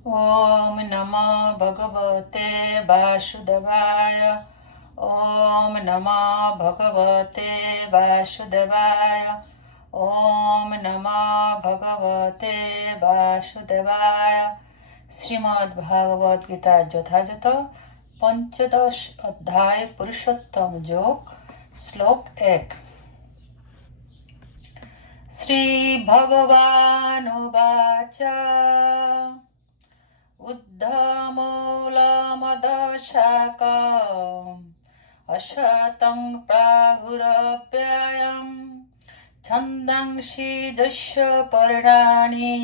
ॐ नमो भगवते वासुदेवाय। ॐ नमो भगवते वासुदेवाय। ॐ नमो भगवते वासुदेवाय। श्रीमद्भागवत गीता यथायथ पंचदश अध्याय पुरुषोत्तम योग श्लोक 1। श्री भगवानुवाच उद्धमूलमदशाकम् अशतं प्राहुरव्ययम् छन्दांसि यस्य पर्णानि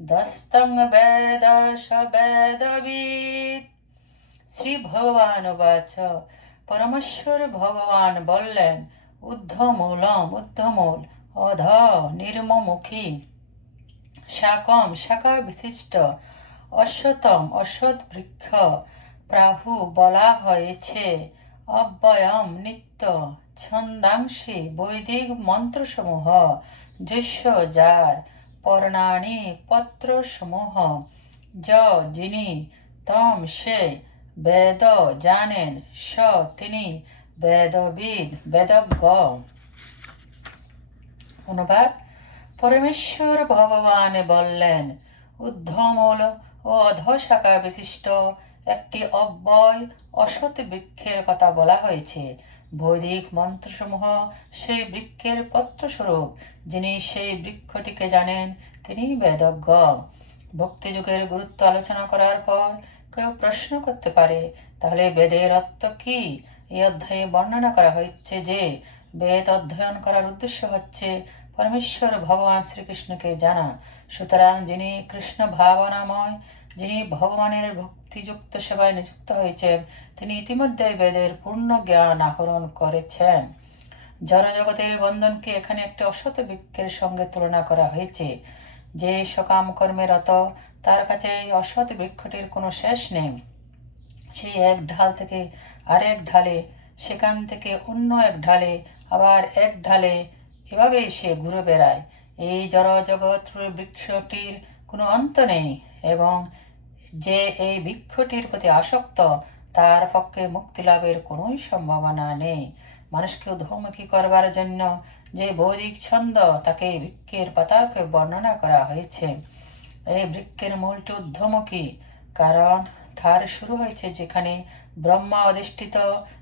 दस्तं वेद स वेदवित्। শ্রী ভগবান বাচ পরমেশ্বর ভগবান বললেন, ঊর্ধ্বমূলম ঊর্ধ্বমূল, অধ নির্মমুখী, শাকম শাখা বিশিষ্ট, অশ্বতম অশ্বত বৃক্ষ, প্রাহু বলা হয়েছে, অব্যয়ম নিত্য, ছন্দাংশী বৈদিক মন্ত্রসমূহ, যস্য যার, পর্ণানি পত্রসমূহ, য যিনি, তম সে, বেদ জানেন, স তিনি, বেদবিদ বেদজ্ঞ। অনুবাদ: পরমেশ্বর ভগবান বললেন, ঊর্ধ্বমূল ও অধঃশাখা বিশিষ্ট একটি অব্যয় অসৎ বৃক্ষের কথা বলা হয়েছে। বৈদিক মন্ত্রসমূহ সেই বৃক্ষের পত্রস্বরূপ। যিনি সেই বৃক্ষটিকে জানেন তিনি বেদজ্ঞ। ভক্তিযুগের গুরুত্ব আলোচনা করার পর কেউ প্রশ্ন করতে পারে, তাহলে বেদের অর্থ কি? এই অধ্যায়ে বর্ণনা করা হচ্ছে যে বেদ অধ্যয়ন করার উদ্দেশ্য হচ্ছে পরমেশ্বর ভগবান শ্রীকৃষ্ণকে জানা। সুতরাং যিনি কৃষ্ণ ভাবনাময়, যিনি ভগবানের ভক্তিযুক্ত সেবায় নিযুক্ত হয়েছেন, তিনি ইতিমধ্যে বেদের পূর্ণ জ্ঞান আহরণ করেছেন। জড়জগতের বন্ধনকে এখানে একটি অসৎ বৃক্ষের সঙ্গে তুলনা করা হয়েছে। যে সকাম কর্মে রত, তার কাছে এই অসৎ বৃক্ষটির কোনো শেষ নেই। সেই এক ঢাল থেকে আরেক ঢালে, সেখান থেকে অন্য এক ঢালে, আবার এক ঢালে, এভাবেই সে ঘুরে বেড়ায়। এই জড়জগৎ বৃক্ষটির কোনো অন্ত নেই, এবং যে এই বৃক্ষটির প্রতি আসক্ত, তার পক্ষে মুক্তি লাভের কোনোই সম্ভাবনা নেই। মানুষকে ঊর্ধ্বমুখী করবার জন্য যে বৈদিক ছন্দ, তাকে বৃক্ষের পাতারূপে বর্ণনা করা হয়েছে। এই বৃক্ষের মূলটি ঊর্ধ্বমুখী, কারণ তার শুরু হয়েছে যেখানে ব্রহ্মা অধিষ্ঠিত,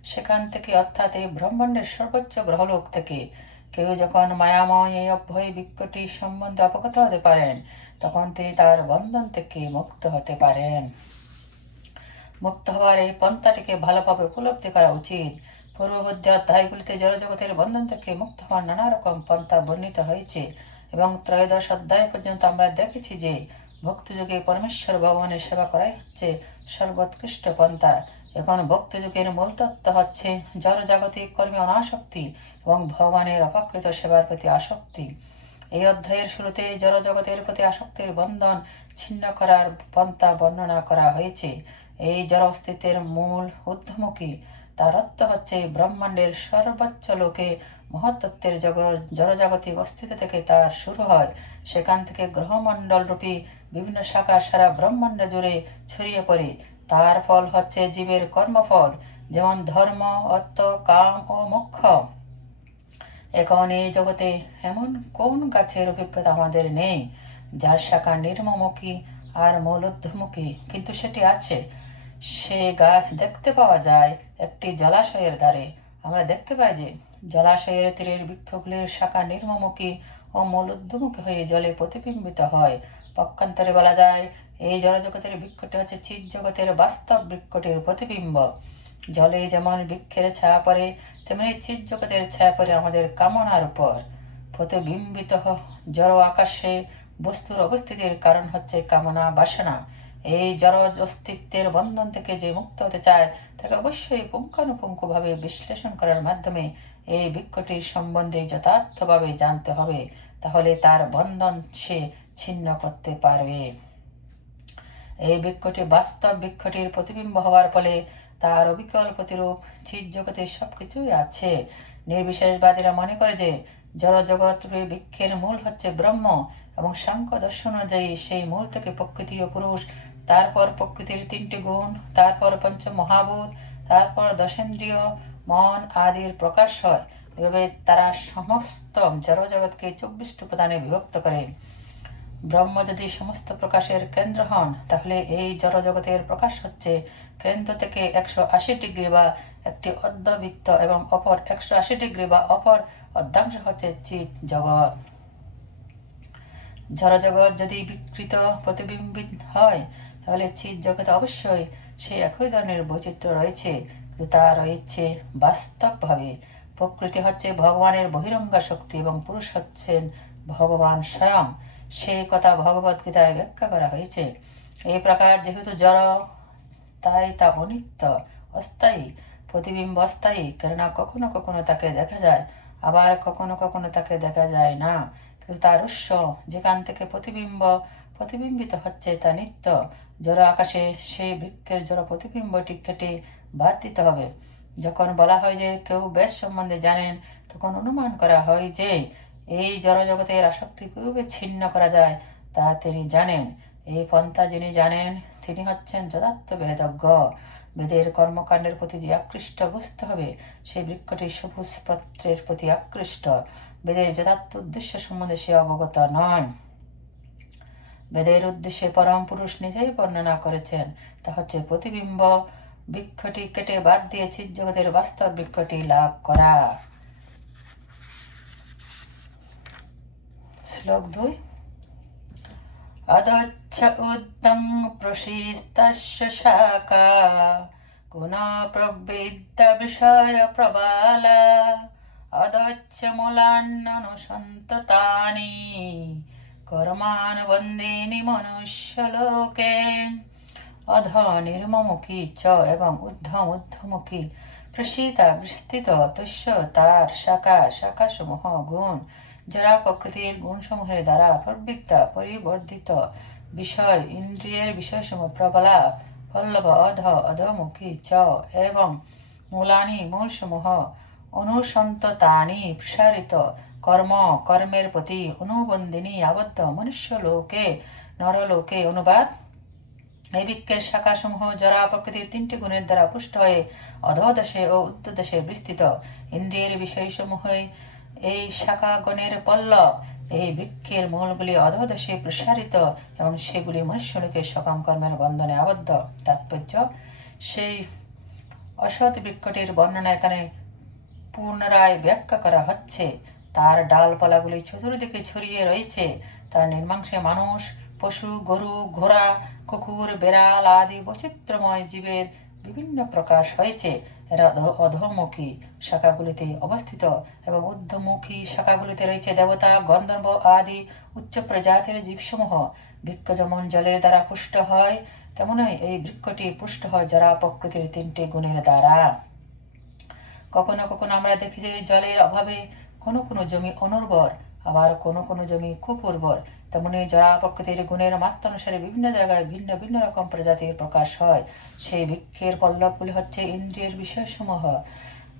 সেখান থেকে, অর্থাৎ এই ব্রহ্মাণ্ডের সর্বোচ্চ গ্রহলোক থেকে। কেউ যখন মায়াময় এই অভয় বৃক্ষটি সম্বন্ধে অবগত হতে পারেন, তখন তিনি তার বন্ধন থেকে মুক্ত হতে পারেন। মুক্ত হওয়ার এই পন্থাটিকে ভালোভাবে উপলব্ধি করা উচিত। পূর্ববর্তী অধ্যায়গুলিতে জড়জগতের বন্ধন থেকে মুক্ত হওয়ার নানা রকম পন্থা বর্ণিত হয়েছে, এবং ত্রয়োদশ অধ্যায় পর্যন্ত আমরা দেখেছি যে ভক্তিযুগে পরমেশ্বর ভগবানের সেবা করাই হচ্ছে সর্বোৎকৃষ্ট পন্থা। এখন ভক্তিযুগের মূল তত্ত্ব হচ্ছে জড়জাগতিক কর্মে অনাসক্তি এবং ভগবানের অপাকৃত সেবার প্রতি আসক্তি। এই অধ্যায়ের শুরুতে জড়জগতের প্রতি আসক্তির বন্ধন ছিন্ন করার পন্থা বর্ণনা করা হয়েছে। এই জড় অস্তিত্বের মূল ঊর্ধ্বমুখী, তার অর্থ হচ্ছে ব্রহ্মাণ্ডের সর্বোচ্চ লোকে মহত্তত্ত্বের জড়জাগতিক অস্তিত্ব থেকে তার শুরু হয়। সেখান থেকে গ্রহমণ্ডল রূপী বিভিন্ন শাখা সারা ব্রহ্মাণ্ড জুড়ে ছড়িয়ে পড়ে। তার ফল হচ্ছে জীবের কর্মফল, যেমন ধর্ম, অর্থ, কাম ও মোক্ষ। এখন এই জগতে এমন কোন গাছের অভিজ্ঞতা আমাদের নেই যার শাখা নির্মমুখী আর মূল ঊর্ধ্বমুখী? কিন্তু সেটি আছে। সে গাছ দেখতে পাওয়া যায় একটি জলাশয়ের ধারে। আমরা দেখতে পাই যে জলাশয়ের তীরের বৃক্ষগুলির শাখা নির্মমুখী ও মূল ঊর্ধ্বমুখী হয়ে জলে প্রতিবিম্বিত হয়। পক্ষান্তরে বলা যায়, এই জড়জগতের বৃক্ষটি হচ্ছে চিৎ জগতের বাস্তব বৃক্ষটির প্রতিবিম্ব। জলে যেমন বৃক্ষের ছায়া পড়ে, তেমনি চিৎ জগতের ছায়া পড়ে আমাদের কামনার উপর। প্রতিবিম্বিত জড় আকাশে বস্তুর অবস্থিতির কারণ হচ্ছে কামনা বাসনা। এই জড় অস্তিত্বের বন্ধন থেকে যে মুক্ত হতে চায়, তাকে অবশ্যই পুঙ্খানুপুঙ্খভাবে বিশ্লেষণ করার মাধ্যমে এই বৃক্ষটির সম্বন্ধে যথার্থভাবে জানতে হবে। তাহলে তার বন্ধন সে ছিন্ন করতে পারবে। এই বৃক্ষটি বাস্তব বৃক্ষটির প্রতিবিম্ব হওয়ার ফলে তার অবিকল প্রতিরূপ চিৎ জগতে সবকিছুই আছে। নির্বিশেষবাদীরা মনে করে যে জড়জগৎ বৃক্ষের মূল হচ্ছে ব্রহ্ম, এবং সাংখ্য দর্শন অনুযায়ী সেই মূল থেকে প্রকৃতি ও পুরুষ, তারপর প্রকৃতির 3টি গুণ, তারপর পঞ্চ মহাভূত, তারপর দশেন্দ্রিয়, মন আদির প্রকাশ হয়। এভাবে তারা সমস্ত জড়জগৎকে 24টি উপাদানে বিভক্ত করে। ব্রহ্ম যদি সমস্ত প্রকাশের কেন্দ্র হন, তাহলে এই জড়জগতের প্রকাশ হচ্ছে কেন্দ্র থেকে 180 ডিগ্রি বা একটি অর্ধবৃত্ত, এবং অপর 180 ডিগ্রি বা অপর অর্ধাংশ হচ্ছে চিৎ জগৎ। জড়জগৎ যদি বিকৃত প্রতিবিম্বিত হয়, তাহলে চিৎ জগতে অবশ্যই সেই একই ধরনের বৈচিত্র্য রয়েছে, কিন্তু তা রয়েছে বাস্তবভাবে। প্রকৃতি হচ্ছে ভগবানের বহিরঙ্গা শক্তি এবং পুরুষ হচ্ছেন ভগবান স্বয়ং। সেই কথা ভগবত গীতায় ব্যাখ্যা করা হয়েছে। এই প্রকার যেহেতু জড়, তাই তা অনিত্য, অস্থায়ী। প্রতিবিম্ব অস্থায়ী, কেননা কখনো কখনো তাকে দেখা যায়, আবার কখনো কখনো তাকে দেখা যায় না। কিন্তু তার উৎস, যেখান থেকে প্রতিবিম্বিত হচ্ছে, তা নিত্য। জড় আকাশে সেই বৃক্ষের জড় প্রতিবিম্বটি কেটে বাদ দিতে হবে। যখন বলা হয় যে কেউ বেশ সম্বন্ধে জানেন, তখন অনুমান করা হয় যে এই জড়জগতের আসক্তি কিভাবে ছিন্ন করা যায় তা তিনি জানেন। এই পন্থা যিনি জানেন, তিনি হচ্ছেন যথার্থ বেদজ্ঞ। বেদের কর্মকাণ্ডের প্রতি যে আকৃষ্ট, বুঝতে হবে সেই বৃক্ষটি সবুজ পত্রের প্রতি আকৃষ্ট। বেদের যথার্থ উদ্দেশ্য সম্বন্ধে সে অবগত নয়। বেদের উদ্দেশ্যে পরম পুরুষ নিজেই বর্ণনা করেছেন, তা হচ্ছে প্রতিবিম্ব বৃক্ষটি কেটে বাদ দিয়ে চিৎ জগতের বাস্তব বৃক্ষটি লাভ করা। শ্লোক 2। অদচ্ছ উদ্যং প্রশিস্তস্য শাখা গুণ প্রবৃদ্ধ বিষয় প্রবালা অদচ্ছ মূলান্ননুসন্ততানি কর্মানুবন্ধীনি মনুষ্যলোকে। অধ নির্মমুখী চ এবং ঊর্ধ্বমুখী প্রসীতা বিস্তৃত তস্য তার শাখাসমূহ গুণ যারা প্রকৃতির গুণসমূহের দ্বারা প্রবৃত্ত পরিবর্ধিত বিষয় ইন্দ্রিয়ের বিষয়সমূহ প্রবলা পল্লব অধমুখী চ এবং মূলানি মূলসমূহ অনুসন্ততানি প্রসারিত কর্মের প্রতি অনুবন্ধিনী আবদ্ধ মনুষ্যলোকে নরলোকে। অনুবাদ: এই বৃক্ষের শাখাসমূহ জরা প্রকৃতির 3টি গুণের দ্বারা পুষ্ট হয়ে অধোদেশে ও উত্তরদেশে বিস্তৃত। ইন্দ্রিয়ের বিষয়সমূহ এই শাখাগণের পল্লব। এই বৃক্ষের মূলগুলি অধোদেশে প্রসারিত এবং সেগুলি মনুষ্যলোকে সকাম কর্মের বন্ধনে আবদ্ধ। তাৎপর্য: সেই অসৎ বৃক্ষটির বর্ণনা এখানে পুনরায় ব্যাখ্যা করা হচ্ছে। তার ডালপালাগুলি চতুর্দিকে ছড়িয়ে রয়েছে। তার নির্মাংসে মানুষ, পশু, গরু, ঘোড়া, কুকুর, বেড়াল আদি বৈচিত্র্যময় জীবের বিভিন্ন প্রকাশ হয়েছে। এরা অধোমুখী শাখাগুলিতে অবস্থিত এবং ঊর্ধ্বমুখী শাখাগুলিতে রয়েছে দেবতা, গন্ধর্ব আদি উচ্চ প্রজাতির জীবসমূহ। বৃক্ষ যেমন জলের দ্বারা পুষ্ট হয়, তেমনই এই বৃক্ষটি পুষ্ট হয় যারা প্রকৃতির 3টি গুণের দ্বারা। কখনো কখনো আমরা দেখি যে জলের অভাবে কোনো কোনো জমি অনুর্বর, আবার কোনো কোনো জমি খুব উর্বর। তেমনি জরা প্রকৃতির গুণের মাত্রানুসারে বিভিন্ন জায়গায় ভিন্ন ভিন্ন রকম প্রজাতির প্রকাশ হয়। সেই বৃক্ষের পল্লবগুলি হচ্ছে ইন্দ্রিয়ের বিষয়সমূহ।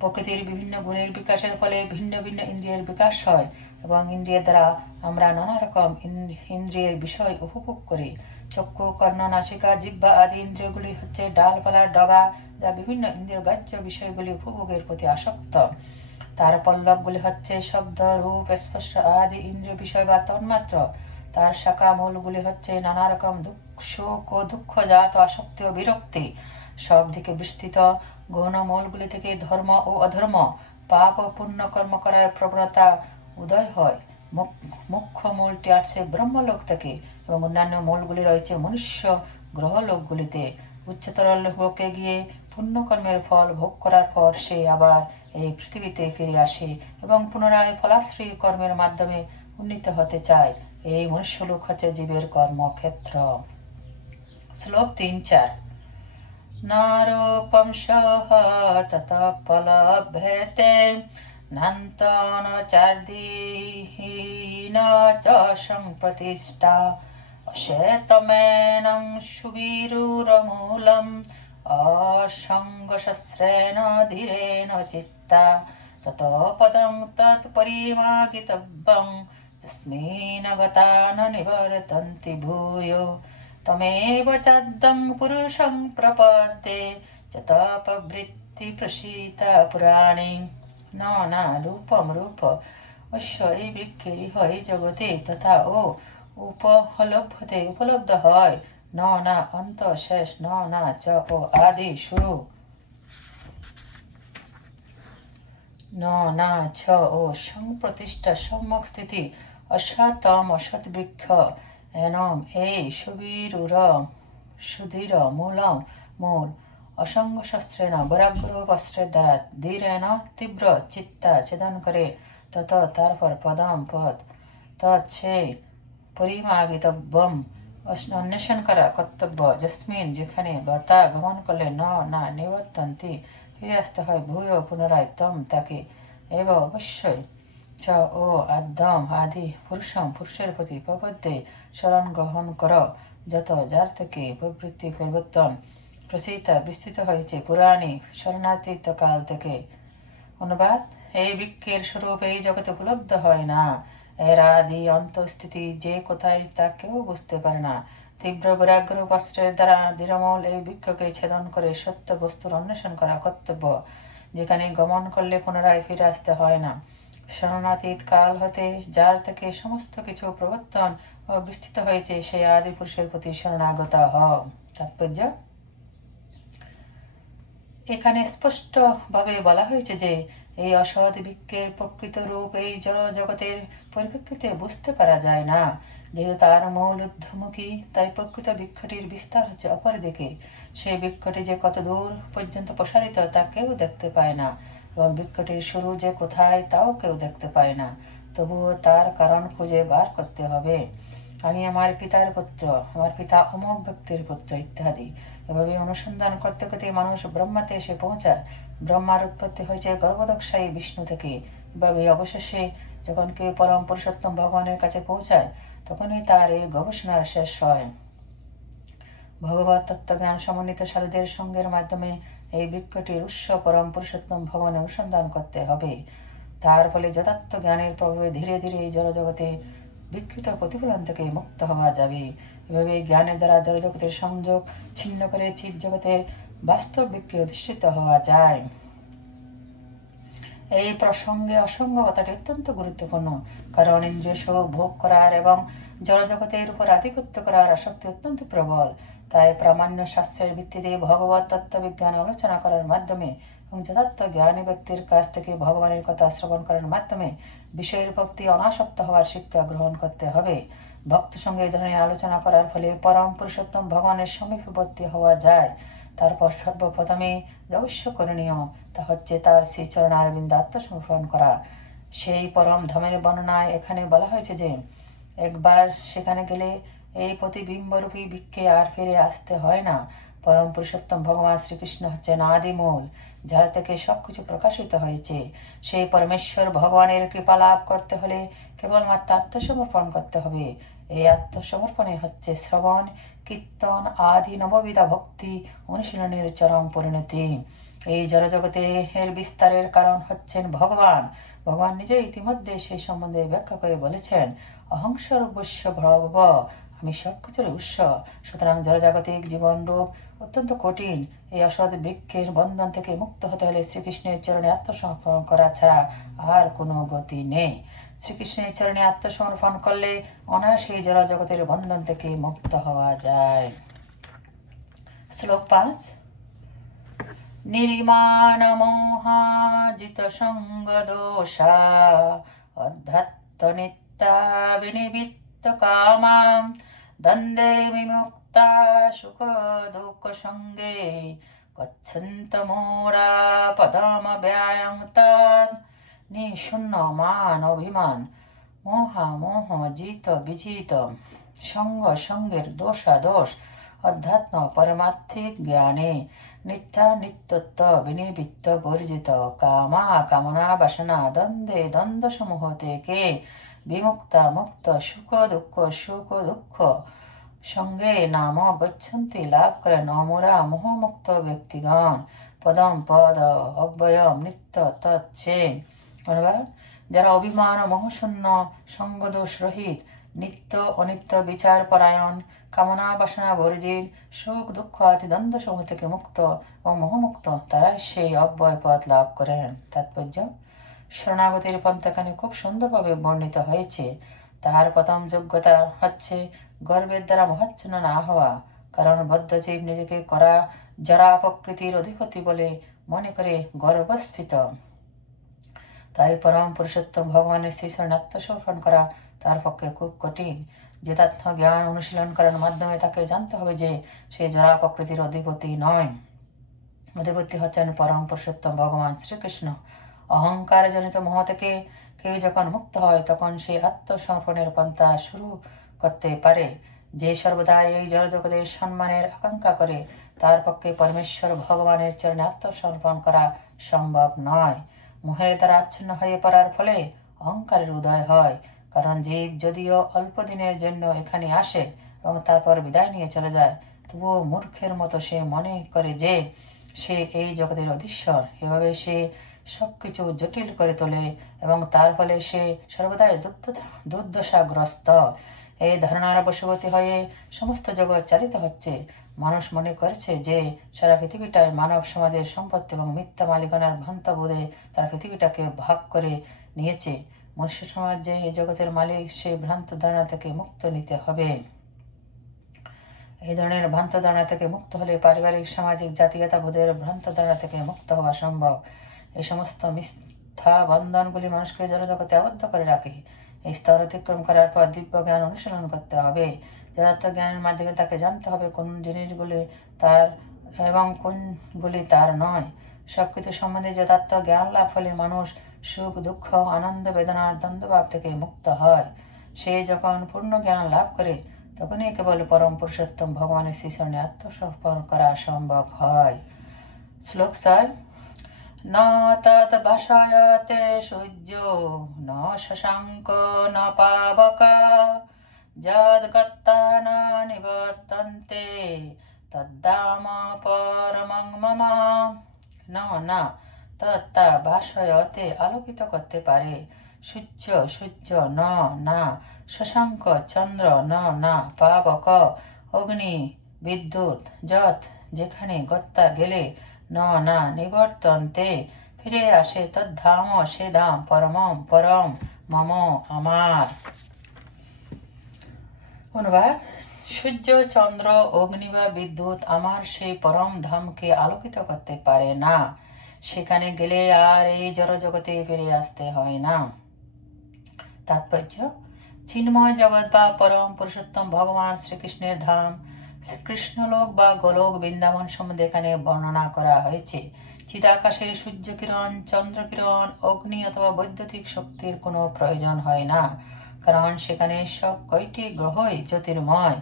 প্রকৃতির বিভিন্ন গুণের বিকাশের ফলে ভিন্ন ভিন্ন ইন্দ্রিয়ের বিকাশ হয় এবং ইন্দ্রিয়ের দ্বারা আমরা নানা রকম ইন্দ্রিয়ের বিষয় উপভোগ করি। চক্ষু, কর্ণ, নাসিকা, জিহ্বা আদি ইন্দ্রিয়গুলি হচ্ছে ডালপালার ডগা, যা বিভিন্ন ইন্দ্রিয় গ্রাহ্য বিষয়গুলি উপভোগের প্রতি আসক্ত। তার পল্লবগুলি হচ্ছে শব্দ, রূপ, স্পর্শ আদি ইন্দ্রিয় বিষয় বা তন্মাত্র। তার শাখা মূলগুলি হচ্ছে নানা রকম সুখ ও দুঃখজাত আসক্তি ও বিরক্তি। সব দিকে বিস্তৃত গৌণ মূলগুলি থেকে ধর্ম ও অধর্ম, পাপ ও পুণ্য কর্ম করার প্রবণতা উদয় হয়। মুখ্য মূলটি আসছে ব্রহ্মলোক থেকে এবং অন্যান্য মূলগুলি রয়েছে মনুষ্য গ্রহ লোকগুলিতে। উচ্চতর লোকে গিয়ে পুণ্যকর্মের ফল ভোগ করার পর সে আবার এই পৃথিবীতে ফিরে আসে এবং পুনরায় ফলাশ্রী কর্মের মাধ্যমে উন্নীত হতে চায়। এই মনুষ্যলোক হচ্ছে জীবের কর্মক্ষেত্র। শ্লোক 3-4। নারূপম সহ তত ফলভ্যেতে নান্ত ন চার্দীহীন চ সম্প্রতিষ্ঠা অশেতমেনং সুবিরুরমূলম অসঙ্গশস্ত্রেণ ধীরেণ চিত্তা তত পদং তৎপরিমাগিতব্যং तस्मिन् गता न निवर्तन्ति भूयो तमेव चाद्यं पुरुषं प्रपद्ये च तपवृत्ति प्रसीता पुराणे नाना रूपम रूप अश्व এই বৃক্ষের হয় জগতে তথা ও উপলব্ধতে উপলব্ধ হয় না অন্ত শেষ না চ ও আদি শুরু না ছ ও সংপ্রতিষ্ঠা সম্যক স্থিতি অসতম অসৎ বৃক্ষ এনম এই সুদৃঢ় মূল অসঙ্গ শস্ত্রেণ বরাগ্র অস্ত্রের দ্বারা ধীরেণ তীব্র চিত্তা ছেদন করে তত তারপর পদ তৎসে পরিমাগিতব্যম অন্বেষণ করা কর্তব্য যস্মিন যেখানে গতা গমন করলে না নিবর্তন্তি ফিরে আসতে হয় ভূয় পুনরায় তম তাকে এব অবশ্যই চ ও আদ্যম আদি পুরুষের প্রতি প্রপদ্যে শরণ গ্রহণ কর যত যার থেকে প্রবৃত্তি পরিবর্তন প্রসিতা বিস্তৃত হয়েছে পুরাণী শরণাতীত কাল থেকে। অনুবাদ: এই বৃক্ষের স্বরূপ এই জগতে উপলব্ধ হয় না। এর আদি অন্তঃস্থিতি যে কোথায় তা কেউ বুঝতে পারে না। তীব্র বৈরাগ্য অস্ত্রের দ্বারা দৃঢ়মূল এই বৃক্ষকে ছেদন করে সত্য বস্তুর অন্বেষণ করা কর্তব্য, যেখানে গমন করলে পুনরায় ফিরে আসতে হয় না। শরণাতীত কাল হতে যার থেকে সমস্ত কিছু প্রবর্তন ও বিস্তৃত হয়েছে সেই আদি পুরুষের প্রতি শরণাগত হও। তাৎপর্য: এখানে স্পষ্ট ভাবে বলা হয়েছে যে এই অসৎ বৃক্ষের প্রকৃত রূপ এই জড় জগতের পরিপ্রেক্ষিতে বুঝতে পারা যায় না। যেহেতু তার মূল ঊর্ধ্বমুখী, তাই প্রকৃত বৃক্ষটির বিস্তার হচ্ছে অপর দিকে। সেই বৃক্ষটি যে কত দূর পর্যন্ত প্রসারিত তা কেউ দেখতে পায় না, এবং বৃক্ষটির শুরু যে কোথায় তাও কেউ দেখতে পায় না। তবুও তার কারণ খুঁজে বার করতে হবে। আমি আমার পিতার পুত্র, আমার পিতা অমুক ব্যক্তির পুত্র ইত্যাদি এভাবে অনুসন্ধান করতে করতে মানুষ ব্রহ্মাতে এসে পৌঁছায়। ব্রহ্মার উৎপত্তি হয়েছে গর্ভদক্ষায়ী বিষ্ণু থেকে। এভাবে অবশেষে যখন কেউ পরম পুরুষোত্তম ভগবানের কাছে পৌঁছায়, তখনই তার এই গবেষণার শেষ হয়। ভগবত তত্ত্বজ্ঞান সমন্বিত সাধুদের সঙ্গের মাধ্যমে এই বৃক্ষটির উৎস পরম পুরুষোত্তম ভগবানের অনুসন্ধান করতে হবে। তার ফলে যথার্থ জ্ঞানের প্রভাবে ধীরে ধীরে এই জড়জগতে বিকৃত প্রতিফলন থেকে মুক্ত হওয়া যাবে। এভাবে জ্ঞানের দ্বারা জড়জগতের সংযোগ ছিন্ন করে চিৎ জগতে বাস্তব বৃক্ষে অধিষ্ঠিত হওয়া যায়। এই প্রসঙ্গে অসঙ্গ কথাটি অত্যন্ত গুরুত্বপূর্ণ, কারণ ইন্দ্রিয় সুখ ভোগ করার এবং জড়জগতের উপর আধিপত্য করার আসক্তি অত্যন্ত প্রবল। তাই প্রামাণ্য শাস্ত্রের ভিত্তিতে ভগবত তত্ত্ববিজ্ঞান আলোচনা করার মাধ্যমে এবং যথার্থ জ্ঞানী ব্যক্তির কাছ থেকে ভগবানের কথা শ্রবণ করার মাধ্যমে বিষয়ের প্রতি অনাসক্ত হওয়ার শিক্ষা গ্রহণ করতে হবে। ভক্ত সঙ্গে এই ধরনের আলোচনা করার ফলে পরম পুরুষোত্তম ভগবানের সমীপবর্তী হওয়া যায়। তারপর সর্বপ্রথমে অবশ্য করণীয় তা হচ্ছে তার শ্রীচরণারবিন্দে আত্মসমর্পণ করা। সেই পরম ধামের বর্ণনায় এখানে বলা হয়েছে যে একবার সেখানে গেলে এই প্রতিবিম্বরূপী বৃক্ষে আর ফিরে আসতে হয় না। পরম পুরুষোত্তম ভগবান শ্রীকৃষ্ণ হচ্ছেন আদিমূল, যার থেকে সবকিছু প্রকাশিত হয়েছে। সেই পরমেশ্বর ভগবানের কৃপা লাভ করতে হলে কেবলমাত্র আত্মসমর্পণ করতে হবে। এই আত্মসমর্পণে হচ্ছে শ্রবণ, কীর্তন আদি নববিধা ভক্তি অনুশীলনের চরম পরিণতি। এই জড়জগতে এর বিস্তারের কারণ হচ্ছেন ভগবান। ভগবান নিজে ইতিমধ্যে সেই সম্বন্ধে ব্যাখ্যা করে বলেছেন, অহং সর্বস্ব ভব, আমি সবকিছুর উৎস। সুতরাং জড়জাগতিক জীবনরূপ অত্যন্ত কঠিন এই অসৎ বৃক্ষের বন্ধন থেকে মুক্ত হতে হলে শ্রীকৃষ্ণের চরণে আত্মসমর্পণ করা ছাড়া আর কোনো গতি নেই। শ্রীকৃষ্ণের চরণে আত্মসমর্পণ করলে অনায়াসেই জড়জগতের বন্ধন থেকে মুক্ত হওয়া যায়। শ্লোক 5। নির্মাণ মোহাজিত সঙ্গ দোষা অধ্যাত্ম নিত্যা বিনিবিত্ত কামাম দ্বন্দ্বে বিমুক্তা সুখ দুঃখ সঙ্গে গচ্ছন্ত মোরা পদম ব্যয়ং তদ। নিশূন্য মান অভিমান, মোহ জিত বিজিত, সঙ্গ সঙ্গের দোষাদোষ, অধ্যাত্ম পরমার্থিক জ্ঞানে, নিত্যা নিত্যত্ব বিনিবৃত্ত বর্জিত, কামা কামনা বাসনা দ্বন্দ্বে দ্বন্দ্ব সমূহ থেকে বিমুক্তা মুক্ত, সুখ দুঃখ সঙ্গে নাম গচ্ছন্তি লাভ করেন অমরা মোহমুক্ত ব্যক্তিগণ। পদম পদ অব্যয়ম নিত্য তৎসে। যারা অভিমান ও মোহশূন্য, সঙ্গদোষ রহিত, নিত্য অনিত্য বিচার পরায়ণ, কামনা বাসনা বর্জিত, সুখ দুঃখ আদি দ্বন্দ্ব সমূহ থেকে মুক্ত ও মোহমুক্ত, তারাই সেই অব্যয় পথ লাভ করেন। তাৎপর্য: শরণাগতির পন্থা এখানে খুব সুন্দরভাবে বর্ণিত হয়েছে। তাহার প্রথম যোগ্যতা হচ্ছে গর্বের দ্বারা মহাচ্ছন্ন না হওয়া, কারণ বদ্ধজীব নিজেকে করা জরা প্রকৃতির অধিপতি বলে মনে করে গর্বস্ফীত। তাই পরম পুরুষোত্তম ভগবানের শ্রীচরণে আত্মসমর্পণ করা তার পক্ষে খুব কঠিন। যথার্থ জ্ঞান অনুশীলন করার মাধ্যমে তাকে জানতে হবে যে সে জরা প্রকৃতির অধিপতি নয়, অধিপতি হচ্ছেন পরম পুরুষোত্তম ভগবান শ্রীকৃষ্ণ। অহংকার জনিত মোহ থেকে কেউ যখন মুক্ত হয়, তখন সে আত্মসমর্পণের পন্থা শুরু করতে পারে। যে সর্বদা এই জড়জগতের সম্মানের আকাঙ্ক্ষা করে, তার পক্ষে পরমেশ্বর ভগবানের চরণে আত্মসমর্পণ করা সম্ভব নয়। মোহের দ্বারা আচ্ছন্ন হয়ে পড়ার ফলে অহংকারের উদয় হয়। কারণ জীব যদিও অল্প দিনের জন্য এখানে আসে এবং তারপর বিদায় নিয়ে চলে যায়, তবুও মূর্খের মতো সে মনে করে যে সে এই জগতের অধীশ্বর। এভাবে সে সবকিছু জটিল করে তোলে এবং তার ফলে সে সর্বদাই দুর্দশাগ্রস্ত। এই ধারণার বশবর্তী হয়ে সমস্ত জগৎ চালিত হচ্ছে। মানুষ মনে করছে যে সারা পৃথিবীটাই মানব সমাজের সম্পত্তি এবং মিথ্যা মালিকানার ভ্রান্ত বোধে তারা পৃথিবীটাকে ভাগ করে নিয়েছে। মনুষ্য সমাজ যে এই জগতের মালিক, সেই ভ্রান্ত ধারণা থেকে মুক্ত নিতে হবে। এই ধরনের ভ্রান্ত ধারণা থেকে মুক্ত হলে পারিবারিক, সামাজিক, জাতীয়তাবোধের ভ্রান্ত ধারণা থেকে মুক্ত হওয়া সম্ভব। এই সমস্ত মিথ্যা বন্ধনগুলি মানুষকে জড়জগতে আবদ্ধ করে রাখে। এই স্তর অতিক্রম করার পর দিব্য জ্ঞান অনুশীলন করতে হবে। যথার্থ জ্ঞানের মাধ্যমে তাকে জানতে হবে কোন জিনিসগুলি তার এবং কোনগুলি তার নয়। সবকিছু সম্বন্ধে যথার্থ জ্ঞান লাভ হলে মানুষ সুখ দুঃখ আনন্দ বেদনার দ্বন্দ্বভাব থেকে মুক্ত হয়। সে যখন পূর্ণ জ্ঞান লাভ করে, তখনই কেবল পরম পুরুষোত্তম ভগবানের শ্রীচরণে আত্মসমর্পণ করা সম্ভব হয়। শ্লোক 6। ন তৎ ভাষায়তে সূর্য, ন শশাঙ্ক, ন পাবকা, যদ গত্তা ন নিবর্তন্তে, তদ্ধাম পরমং মম। না তত্তা ভাষায়তে আলোকিত করতে পারে। সূর্য না শশাঙ্ক চন্দ্র, না পাবক অগ্নি বিদ্যুৎ, যত যেখানে, গত্তা গেলে, না নিবর্তন্তে ফিরে আসে, তদ্ধাম সে ধাম, পরমম পরম, মম আমার। অনুবাদ: সূর্য, চন্দ্র, অগ্নি বা বিদ্যুৎ আমার সেই পরম ধামকে আলোকিত করতে পারে না। সেখানে গেলে আর এই জড়জগতে ফিরে আসতে হয় না। তাৎপর্য: চিন্ময় জগৎ বা পরম পুরুষোত্তম ভগবান শ্রীকৃষ্ণের ধাম, কৃষ্ণলোক বা গোলক বৃন্দাবন সম্বন্ধে এখানে বর্ণনা করা হয়েছে। চিদাকাশে সূর্য কিরণ, চন্দ্র কিরণ, অগ্নি অথবা বৈদ্যুতিক শক্তির কোনো প্রয়োজন হয় না, কারণ সেখানে সব কয়টি গ্রহই জ্যোতির্ময়।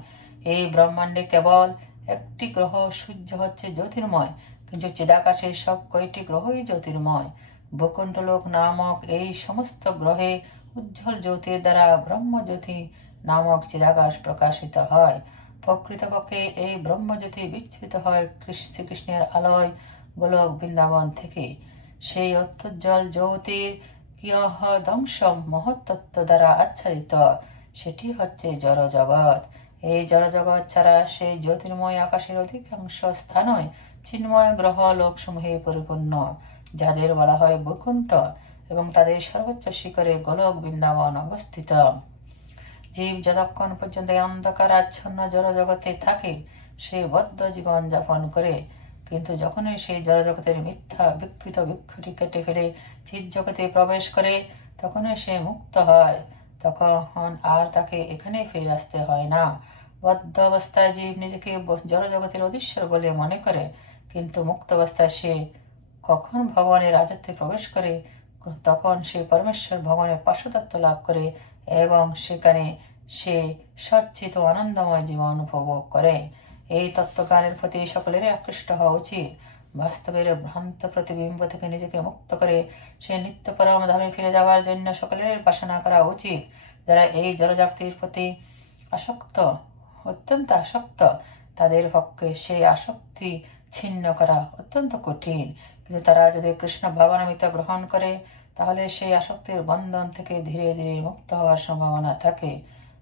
এই ব্রহ্মাণ্ডে কেবল একটি গ্রহ সূর্য হচ্ছে জ্যোতির্ময়, কিন্তু চিদাকাশে সব কয়টি গ্রহই জ্যোতির্ময়। বৈকুণ্ঠলোক নামক এই সমস্ত গ্রহে উজ্জ্বল জ্যোতির দ্বারা ব্রহ্মজ্যোতি নামক চিদাকাশ প্রকাশিত হয়। প্রকৃতপক্ষে এই ব্রহ্মজ্যোতি বিচ্ছুরিত হয় শ্রীকৃষ্ণের আলয় গোলক বৃন্দাবন থেকে। সেই অত্যুজ্জ্বল জ্যোতির কিয়দংশ মহত্তত্ত্ব দ্বারা আচ্ছাদিত, সেটি হচ্ছে জড়জগৎ। এই জড়জগৎ ছাড়া সেই জ্যোতির্ময় আকাশের অধিকাংশ স্থানই চিন্ময় গ্রহ লোকসমূহে পরিপূর্ণ, যাদের বলা হয় বৈকুণ্ঠ, এবং তাদের সর্বোচ্চ শিখরে গোলক বৃন্দাবন অবস্থিত। জীব যতক্ষণ পর্যন্ত অন্ধকার আচ্ছন্ন জড়জগতে থাকে, সে বদ্ধ জীবন যাপন করে। কিন্তু যখনই সেই জড়জগতের মিথ্যা বিকৃত বৃক্ষটি কেটে ফেলে চিৎ জগতে প্রবেশ করে, তখনই সে মুক্ত হয়। তখন আর তাকে এখানে ফিরে আসতে হয় না। বদ্ধ অবস্থায় জীব নিজেকে জড়জগতের অধীশ্বর বলে মনে করে, কিন্তু মুক্ত অবস্থায় সে কখন ভগবানের রাজত্বে প্রবেশ করে, তখন সে পরমেশ্বর ভগবানের পার্শ্বতত্ত্ব লাভ করে এবং সেখানে সে সচ্চিত আনন্দময় জীবন উপভোগ করে। এই তত্ত্বজ্ঞানের প্রতি সকলেরই আকৃষ্ট হওয়া উচিত। বাস্তবের ভ্রান্ত প্রতিবিম্ব থেকে নিজেকে মুক্ত করে সে নিত্য পরম ধামে ফিরে যাওয়ার জন্য সকলের বাসনা করা উচিত। যারা এই জড়জাগতির প্রতি আসক্ত, অত্যন্ত আসক্ত, তাদের পক্ষে সেই আসক্তি ছিন্ন করা অত্যন্ত কঠিন। কিন্তু তারা যদি কৃষ্ণ ভাবনামৃত গ্রহণ করে, তাহলে সেই আসক্তির বন্ধন থেকে ধীরে ধীরে মুক্ত হওয়ার সম্ভাবনা থাকে।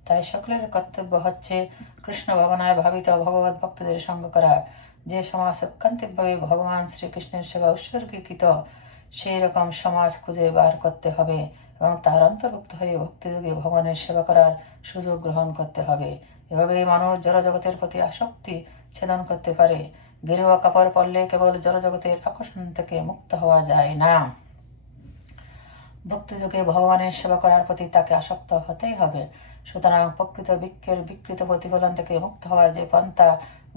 তাই সকলের কর্তব্য হচ্ছে কৃষ্ণ ভাবনায় ভাবিত ভগবত ভক্তদের সঙ্গ করা। যে সমাজ ঐকান্তিকভাবে ভগবান শ্রীকৃষ্ণের সেবা উৎসর্গীকৃত, সেই রকম সমাজ খুঁজে বার করতে হবে এবং তার অন্তর্ভুক্ত হয়ে ভক্তিযোগে ভগবানের সেবা করার সুযোগ গ্রহণ করতে হবে। এভাবে মানুষ জড়জগতের প্রতি আসক্তি ছেদন করতে পারে। গেরুয়া কাপড় পরলে কেবল জড়জগতের আকর্ষণ থেকে মুক্ত হওয়া যায় না, ভক্তিযোগে ভগবানের সেবা করার প্রতি তাকে আসক্ত হতেই হবে। সুতরাং প্রকৃত বৃক্ষের বিকৃত প্রতিফলন থেকে মুক্ত হওয়ার যে পন্থা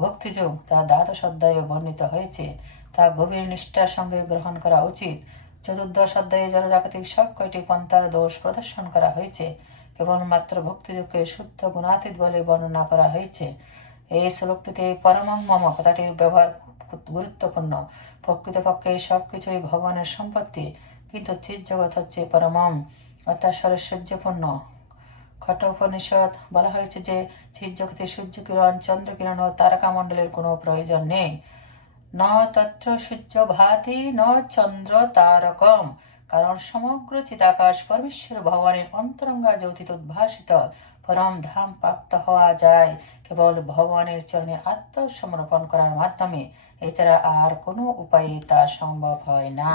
ভক্তিযোগ, তা দ্বাদশ অধ্যায়ে বর্ণিত হয়েছে। তা গভীর নিষ্ঠার সঙ্গে গ্রহণ করা উচিত। চতুর্দশ অধ্যায়ে জড়জাগতিক সব কয়টি পন্থার দোষ প্রদর্শন করা হয়েছে। কেবলমাত্র ভক্তিযোগকে শুদ্ধ গুণাতীত বলে বর্ণনা করা হয়েছে। এই শ্লোকটিতে পরমং মম কথাটির ব্যবহার খুব গুরুত্বপূর্ণ। প্রকৃতপক্ষে সবকিছুই ভগবানের সম্পত্তি, কিন্তু চিৎ জগৎ হচ্ছে পরমম, অর্থাৎ সরৈশ্বর্যপূর্ণ। কঠোপনিষদ বলা হয়েছে যে চিৎ জগতে সূর্যকিরণ, চন্দ্রকিরণ ও তারকামণ্ডলের কোনো প্রয়োজন নেই। ন তত্র সূর্য ভাতি ন চন্দ্র তারকম, কারণ সমগ্র চিতাকাশ পরমেশ্বর ভগবানের অন্তরঙ্গা জ্যোতিতে উদ্ভাসিত। পরম ধাম প্রাপ্ত হওয়া যায় কেবল ভগবানের চরণে আত্মসমর্পণ করার মাধ্যমে। এছাড়া আর কোনো উপায়ে তা সম্ভব হয় না।